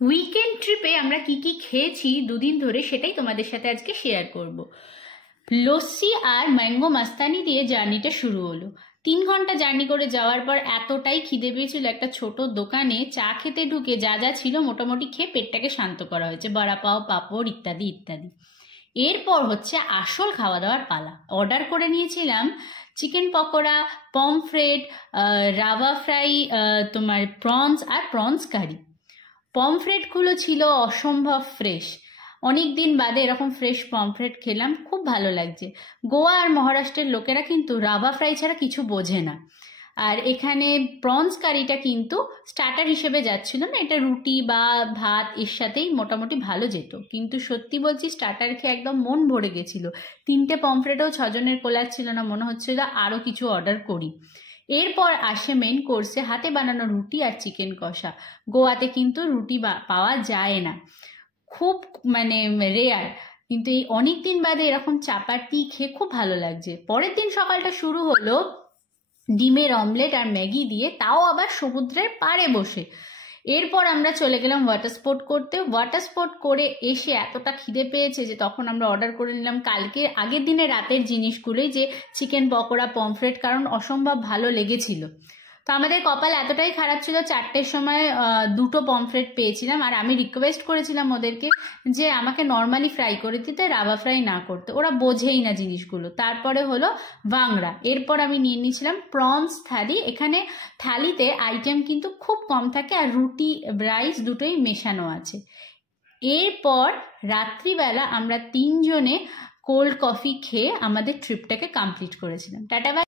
Weekend ট্রিপে আমরা কি কি খেয়েছি দুদিন ধরে সেটাই তোমাদের সাথে আজকে শেয়ার করব। লস্যি আর ম্যাঙ্গো মাস্তানি দিয়ে জার্নিটা শুরু হলো। 3 ঘন্টা জার্নি করে যাওয়ার পর এতটাই খিদে পেয়েছিল, একটা ছোট দোকানে চা খেতে ঢুকে যা যা ছিল মোটামুটি খেয়ে পেটটাকে শান্ত করা হয়েছে, বড়া পাও, পাঁপড় ইত্যাদি ইত্যাদি। এরপর হচ্ছে আসল খাওয়া দাওয়ার পালা। অর্ডার করে নিয়েছিলাম chicken pakora, pomfret, Rabha fry, তোমার প্রনস আর প্রনস কারি। পমফ্রেটগুলো ছিল অসম্ভব ফ্রেশ। অনেক দিন বাদে এরকম ফ্রেশ পমফ্রেট খেলাম, খুব ভালো লাগছে। গোয়া আর মহারাষ্ট্রের লোকেরা কিন্তু রাভা ফ্রাই ছাড়া কিছু বোঝে না। আর এখানে প্রনস কারিটা কিন্তু স্টার্টার হিসেবে যাচ্ছিল না, এটা রুটি বা ভাত এর সাথেই মোটামুটি ভালো যেত। কিন্তু সত্যি বলছি, স্টার্টার খেয়ে একদম মন ভরে গেছিল। 3টে পমফ্রেটও 6 জনের কোলাচ্ছিল না, মনে হচ্ছিল আরও কিছু অর্ডার করি। এরপর আসে মেন কোর্সে হাতে বানানো রুটি আর চিকেন কষা। গোয়াতে কিন্তু রুটি পাওয়া যায় না, খুব রেয়ার। কিন্তু এই অনেক দিন বাদে এরকম চাপাতি খেয়ে খুব ভালো লাগছে। পরের দিন সকালটা শুরু হলো ডিমের অমলেট আর ম্যাগি দিয়ে, তাও আবার সমুদ্রের পাড়ে বসে। এরপর আমরা চলে গেলাম ওয়াটার স্পোর্ট করতে। ওয়াটার স্পোর্ট করে এসে এতটা খিদে পেয়েছে যে তখন আমরা অর্ডার করে নিলাম কালকে আগের দিনে রাতের জিনিসগুলোই, যে চিকেন পকোড়া, পমফ্রেট, কারণ অসম্ভব ভালো লেগেছিল। তো আমাদের কপাল এতটাই খারাপ ছিল, 4টের সময় 2টো পমফ্রেট পেয়েছিলাম। আর আমি রিকোয়েস্ট করেছিলাম ওদেরকে যে আমাকে নর্মালি ফ্রাই করে দিতে, রাভা ফ্রাই না করতে, ওরা বোঝেই না জিনিসগুলো। তারপরে হলো ভাংড়া। এরপর আমি নিয়ে নিয়েছিলাম প্রনস থালি। এখানে থালিতে আইটেম কিন্তু খুব কম থাকে আর রুটি রাইস দুটোই মেশানো আছে। এরপর রাত্রিবেলা আমরা 3 জনে কোল্ড কফি খেয়ে আমাদের ট্রিপটাকে কমপ্লিট করেছিলাম। টাটা।